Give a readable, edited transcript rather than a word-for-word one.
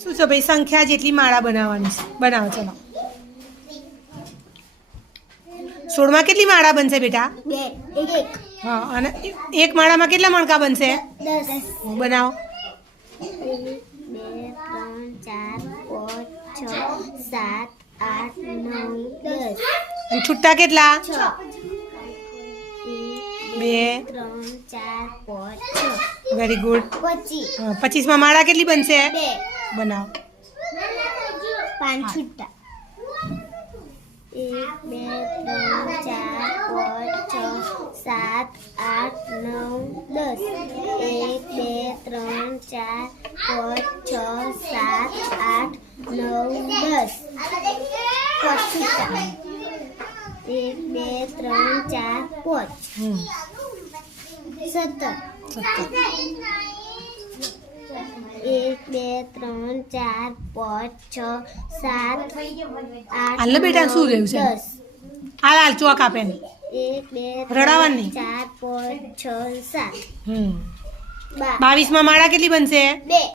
શું છે ભાઈ? સંખ્યા જેટલી માળા બનાવવાની છે. બનાવો ચલો. 16માં કેટલી માળા બનશે બેટા? 1 હા, અને એક માળામાં કેટલા મણકા બનશે? 10 બનાવો. 1 2 3 4 5 6 7 8 9 10 અને છૂટા કેટલા? 6 2. 3 4 5 6 વેરી ગુડ. 25 25માં માળા કેટલી બનશે? 2 બનાવો. 5 છૂટા 1 2 3 4 5 6 7 8 9 10 1 2 3 4 5 6 7 8 9 10 5 છૂટા 1 2 3 4 5 17 1 2 3 4 5 6 7 8 હાલ બેટા, શું રહ્યું છે? 10 હાલ ચોક આપે ને. 1 2 રડાવાનું નહીં. 4 5 6 7 હમ. 12 22માં માળા કેટલી બનશે? 2